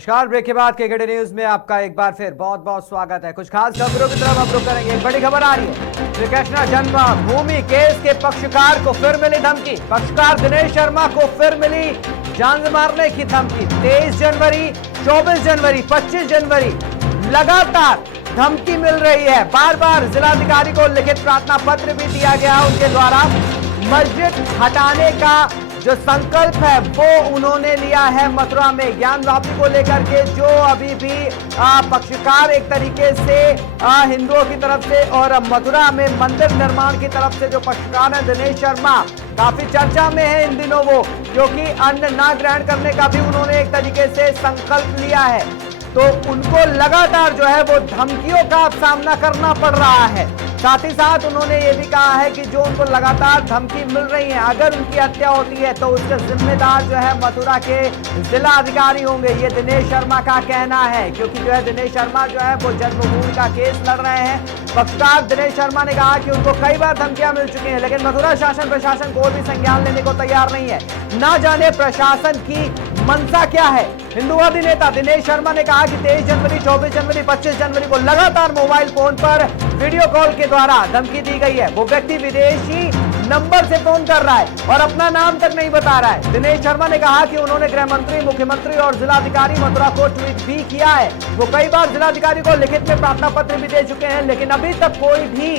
नमस्कार। ब्रेक के बाद केकेडी न्यूज में आपका एक बार फिर बहुत बहुत स्वागत है। कुछ खास खबरों की तरफ हम रुक करेंगे। एक बड़ी खबर आ रही है। श्री कृष्ण जन्मभूमि केस के पक्षकार को फिर मिली धमकी। पक्षकार दिनेश शर्मा को फिर मिली जान मारने की धमकी। 23 जनवरी, 24 जनवरी, 25 जनवरी लगातार धमकी मिल रही है। बार बार जिलाधिकारी को लिखित प्रार्थना पत्र भी दिया गया उनके द्वारा। मस्जिद हटाने का जो संकल्प है वो उन्होंने लिया है मथुरा में ज्ञान वापसी को लेकर के। जो अभी भी पक्षकार एक तरीके से हिंदुओं की तरफ से और मथुरा में मंदिर निर्माण की तरफ से जो पक्षकार है दिनेश शर्मा काफी चर्चा में है इन दिनों वो, क्योंकि अन्न ना ग्रहण करने का भी उन्होंने एक तरीके से संकल्प लिया है। तो उनको लगातार जो है वो धमकियों का सामना करना पड़ रहा है। साथ ही साथ उन्होंने ये भी कहा है कि जो उनको लगातार धमकी मिल रही है, अगर उनकी हत्या होती है तो उसका जिम्मेदार जो है मथुरा के जिला अधिकारी होंगे। ये दिनेश शर्मा का कहना है, क्योंकि जो है दिनेश शर्मा जो है वो जन्मभूमि का केस लड़ रहे हैं। पक्षकार दिनेश शर्मा ने कहा कि उनको कई बार धमकियां मिल चुकी हैं, लेकिन मथुरा शासन प्रशासन कोई भी संज्ञान लेने को तैयार नहीं है। ना जाने प्रशासन की मंशा क्या है। हिंदुवादी नेता दिनेश शर्मा ने कहा कि 23 जनवरी, 24 जनवरी, 25 जनवरी को लगातार मोबाइल फोन पर वीडियो कॉल के द्वारा धमकी दी गई है। वो व्यक्ति विदेशी नंबर से फोन कर रहा है और अपना नाम तक नहीं बता रहा है। दिनेश शर्मा ने कहा कि उन्होंने गृह मंत्री, मुख्यमंत्री और जिलाधिकारी मथुरा को ट्वीट भी किया है। वो कई बार जिलाधिकारी को लिखित में प्रार्थना पत्र भी दे चुके हैं, लेकिन अभी तक कोई भी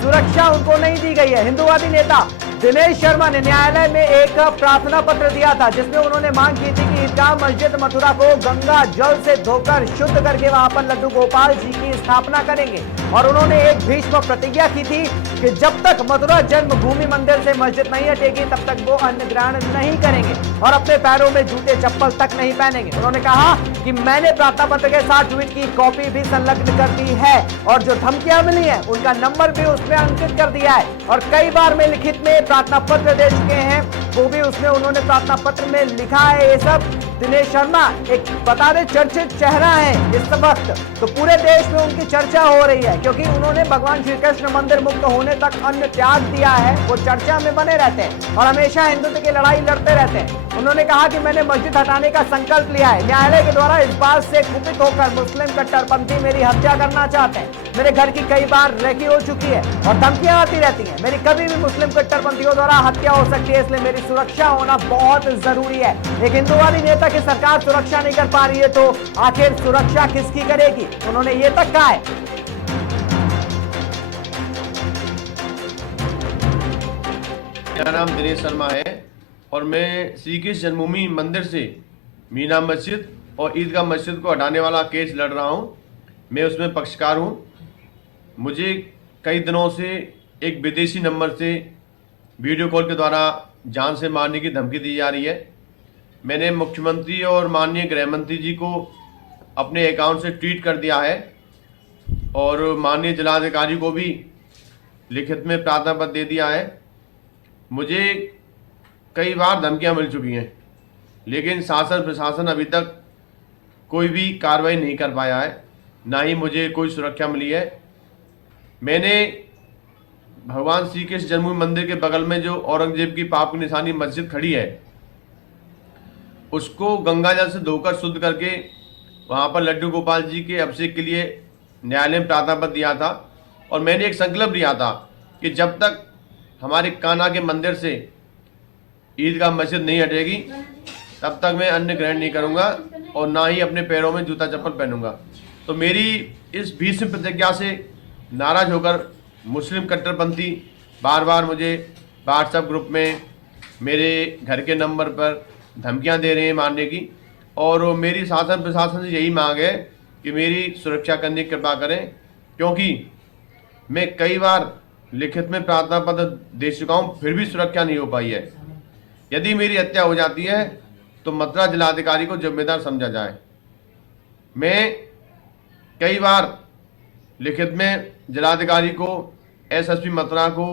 सुरक्षा उनको नहीं दी गई है। हिंदुवादी नेता दिनेश शर्मा ने न्यायालय में एक प्रार्थना पत्र दिया था, जिसमें उन्होंने मांग की थी कि ईदगाह मस्जिद मथुरा को गंगा जल से धोकर शुद्ध करके वहां पर लड्डू गोपाल जी की स्थापना करेंगे। और उन्होंने एक भीष्म प्रतिज्ञा की थी कि जब तक मथुरा जन्मभूमि मंदिर से मस्जिद नहीं हटेगी तब तक वो अन्न ग्रहण नहीं करेंगे और अपने पैरों में जूते चप्पल तक नहीं पहनेंगे। उन्होंने कहा कि मैंने प्रार्थना पत्र के साथ ट्वीट की कॉपी भी संलग्न कर दी है और जो धमकियां मिली है उनका नंबर भी उसमें अंकित कर दिया है और कई बार में लिखित में प्रार्थना पत्र दे चुके हैं, वो भी उसमें उन्होंने प्रार्थना पत्र में लिखा है। ये सब दिनेश शर्मा एक बता दें चर्चित चेहरा है इस वक्त, तो पूरे देश में उनकी चर्चा हो रही है, क्योंकि उन्होंने भगवान श्री कृष्ण मंदिर मुक्त होने तक अन्न त्याग दिया है। वो चर्चा में बने रहते हैं और हमेशा हिंदुत्व की लड़ाई लड़ते रहते हैं। उन्होंने कहा कि मैंने मस्जिद हटाने का संकल्प लिया है। न्यायालय के द्वारा इस बात से कुपित होकर मुस्लिम कट्टरपंथी मेरी हत्या करना चाहते हैं। मेरे घर की कई बार रेकी हो चुकी है और धमकियां आती रहती हैं। मेरी कभी भी मुस्लिम कट्टरपंथियों द्वारा हत्या हो सकती है, इसलिए मेरी सुरक्षा होना बहुत जरूरी है। एक हिंदुवादी नेता की सरकार सुरक्षा नहीं कर पा रही है तो आखिर सुरक्षा किसकी करेगी, उन्होंने ये तक कहा है। मेरा नाम दिनेश शर्मा है और मैं श्री कृष्ण जन्मभूमि मंदिर से मीना मस्जिद और ईदगाह मस्जिद को हटाने वाला केस लड़ रहा हूं। मैं उसमें पक्षकार हूं। मुझे कई दिनों से एक विदेशी नंबर से वीडियो कॉल के द्वारा जान से मारने की धमकी दी जा रही है। मैंने मुख्यमंत्री और माननीय गृह मंत्री जी को अपने अकाउंट से ट्वीट कर दिया है और माननीय जिलाधिकारी को भी लिखित में प्रार्थना पत्र दे दिया है। मुझे कई बार धमकियां मिल चुकी हैं, लेकिन शासन प्रशासन अभी तक कोई भी कार्रवाई नहीं कर पाया है, ना ही मुझे कोई सुरक्षा मिली है। मैंने भगवान श्री कृष्ण जन्मभूमि मंदिर के बगल में जो औरंगजेब की पाप की निशानी मस्जिद खड़ी है उसको गंगा जल से धोकर शुद्ध करके वहाँ पर लड्डू गोपाल जी के अभिषेक के लिए न्यायालय में प्रार्थना पत्र दिया था और मैंने एक संकल्प लिया था कि जब तक हमारे कान्हा के मंदिर से ईदगाह मस्जिद नहीं हटेगी तब तक मैं अन्न ग्रहण नहीं करूँगा और ना ही अपने पैरों में जूता चप्पल पहनूंगा। तो मेरी इस भीष्म प्रतिज्ञा से नाराज होकर मुस्लिम कट्टरपंथी बार बार मुझे व्हाट्सएप ग्रुप में मेरे घर के नंबर पर धमकियां दे रहे हैं मारने की, और मेरी शासन प्रशासन से यही मांग है कि मेरी सुरक्षा करने की कृपा करें, क्योंकि मैं कई बार लिखित में प्रार्थना पत्र दे चुका हूँ फिर भी सुरक्षा नहीं हो पाई है। यदि मेरी हत्या हो जाती है तो मथुरा जिलाधिकारी को जिम्मेदार समझा जाए। मैं कई बार लिखित में जिलाधिकारी को, एसएसपी मथुरा को,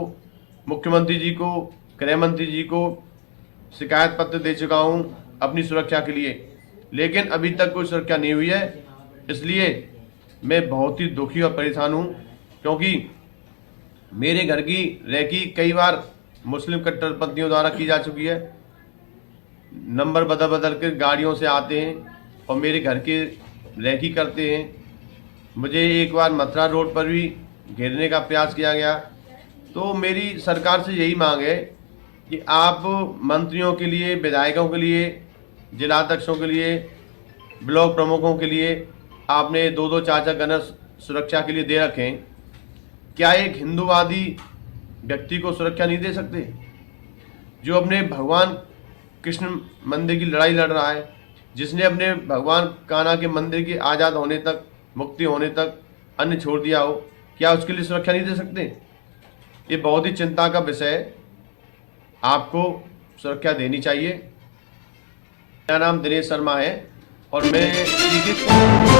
मुख्यमंत्री जी को, गृह मंत्री जी को शिकायत पत्र दे चुका हूं अपनी सुरक्षा के लिए, लेकिन अभी तक कोई सुरक्षा नहीं हुई है। इसलिए मैं बहुत ही दुखी और परेशान हूं, क्योंकि मेरे घर की रेकी कई बार मुस्लिम कट्टरपंथियों द्वारा की जा चुकी है। नंबर बदल बदल कर गाड़ियों से आते हैं और मेरे घर के रैकी करते हैं। मुझे एक बार मथुरा रोड पर भी घेरने का प्रयास किया गया। तो मेरी सरकार से यही मांग है कि आप मंत्रियों के लिए, विधायकों के लिए, जिलाध्यक्षों के लिए, ब्लॉक प्रमुखों के लिए आपने 2-2 4-4 गनर सुरक्षा के लिए दे रखें। क्या एक हिंदूवादी व्यक्ति को सुरक्षा नहीं दे सकते, जो अपने भगवान कृष्ण मंदिर की लड़ाई लड़ रहा है, जिसने अपने भगवान कान्हा के मंदिर के आज़ाद होने तक, मुक्ति होने तक अन्य छोड़ दिया हो? क्या उसके लिए सुरक्षा नहीं दे सकते? ये बहुत ही चिंता का विषय है। आपको सुरक्षा देनी चाहिए। मेरा नाम दिनेश शर्मा है और मैं